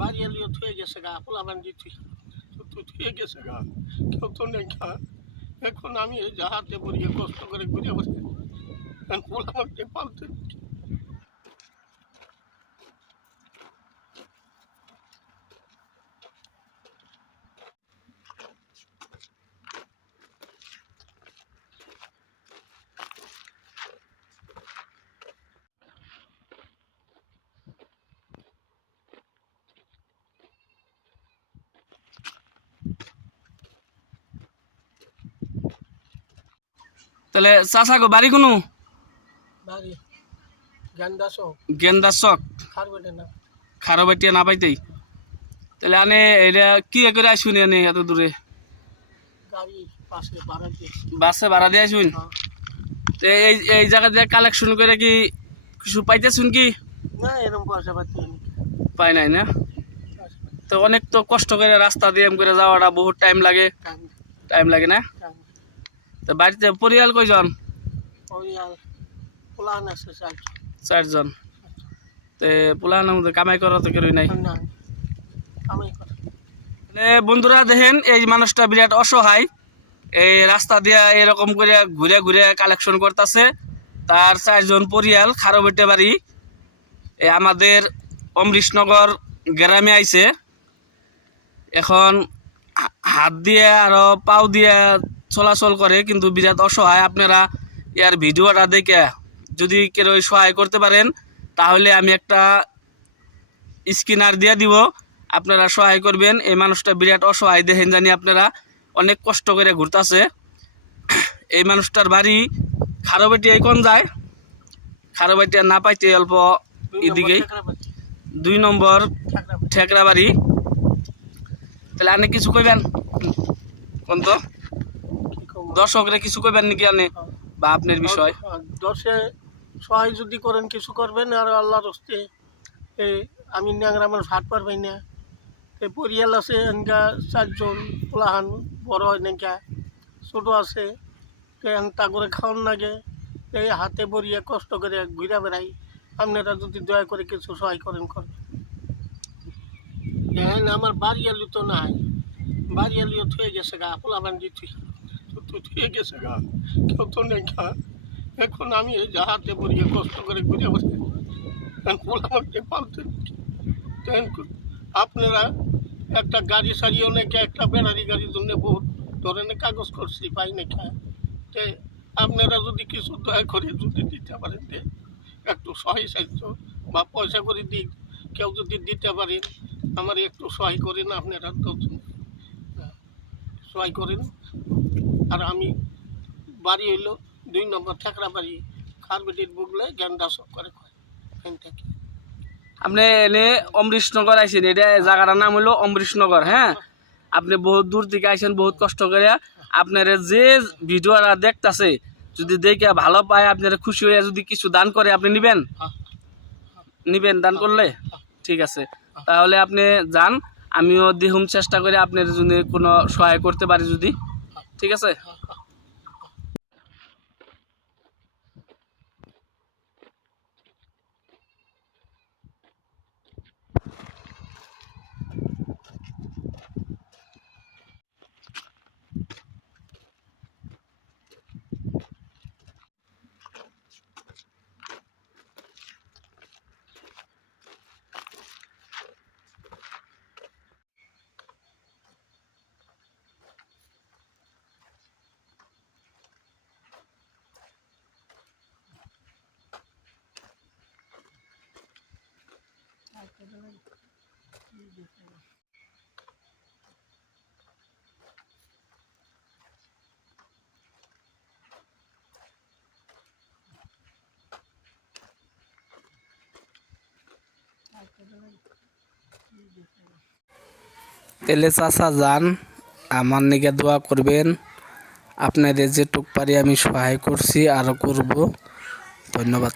বাড়ি এলিও থুয়ে গেছে গা পোলাবান দিচ্ছি তো থুয়ে গেছে গা, কেউ তো নেই এখন আমি বলি পড়িয়ে কষ্ট করে ঘুরে বসে। পোলাবানকে পালতে তাহলে চাচা গো বাড়ি কোনো? গেন্দা চক। খারো বাটিয়া না। পাইতেই। তাহলে আনে এটা কি করে আসুন আনে এত দূরে? বাসে ভাড়া দিয়ে আসুন? হ্যাঁ। এই এই জায়গা দিয়ে কালেকশন করে কি কিছু পাইতেছুন কি। পাই নাই না? তো অনেক তো কষ্ট করে রাস্তা দিয়ে করে যাওয়াটা বহুত টাইম লাগে। টাইম। লাগে না? তো বাড়িতে পরিয়াল কয়জন? চারজন। তে মধ্যে কামাই করা তো কেউই নাই। বন্ধুরা দেখেন এই মানুষটা বিরাট অসহায়। এই রাস্তা দিয়া এরকম করে ঘুরে ঘুরে কালেকশন করতেছে। তার চারজন পরিয়াল খারবেটে বাড়ি। আমাদের অমৃতনগর গ্রামে আইছে। এখন হাত দিয়ে আরও পাও দিয়ে চলাচল করে কিন্তু বিরাট অসহায়। আপনারা ইয়ার ভিডিওটা দেখে যদি কেউ সহায় করতে পারেন তাহলে আমি একটা স্কিনার দিয়ে দিব। আপনারা সহায় করবেন। এই মানুষটা বিরাট অসহায়। দেখেন জানি আপনারা অনেক কষ্ট করে ঘুরতাছে। এই মানুষটার বাড়ি খারোবাটিয়ায় কোন যায়? খারোবাটিয়া না পাইতে অল্প এদিকেই। দুই নম্বর ঠেকরা বাড়ি তাহলে আপনি কিছু কইবেন? কোন তো? দর্শকরে কিছু কইবেন নাকি আপনি বা আপনার বিষয়? দশে সহায় যদি করেন কিছু করবেন, আর আল্লাহর হস্তে এই আমি ন্যাংরা হাট পারবাই না। পরিয়াল আছে, এনেকা চারজন, পোলাহান, বড় এনেকা ছোট আছে তা করে খাওয়ান লাগে এই হাতে বরিয়ে কষ্ট করে ঘুরে বেড়াই। আপনারা যদি দয়া করে কিছু সহায় করেন করেন হ্যাঁ আমার বাড়ি আলু তো নাই। বাড়ি আলুও থুয়ে গেছে গা পোলাবান দিচ্ছি তো গেছে গা। কেউ তো নেই গা। এখন আমি জাহাতে পড়িয়ে কষ্ট করে ঘুরে বসে। পোলাবানকে পালতে আপনারা একটা গাড়ি সারিয়ে অনেকে একটা বেড়ারি গাড়ির জন্য বহুত ধরনের কাগজ করছি, পাই না খায় তে আপনারা যদি কিছু দয়া করে যদি দিতে পারেন তে, একটু সহায় সাহায্য বা পয়সা করে দিক। কেউ যদি দিতে পারেন আমার একটু সহায় করেন, আপনারা সহায় করেন। আর আমি বাড়ি হইল দুই নম্বর ঠেকরা বাড়ি খারবেটির বুগলে সব করে কয়। এখান থেকে। আপনি এনে অমৃতনগর আইসেন এটা জায়গাটার নাম হলো অমৃতনগর হ্যাঁ? আপনি বহুত দূর থেকে আইসেন বহুত কষ্ট করে। আপনার যে ভিডিওটা দেখতাছে যদি দেখে ভালো পায় আপনারা খুশি হয়ে যদি কিছু দান করে আপনি নিবেন? হ্যাঁ। নিবেন দান করলে? ঠিক আছে। তাহলে আপনি যান আমিও দিহুম চেষ্টা করে আপনার যদি কোনো সহায় করতে পারি যদি। ঠিক আছে? তেলে চাষা যান, আমার নিকে দোয়া করবেন। আপনাদের যেটুক পারি আমি সহায় করছি আরও করব। ধন্যবাদ।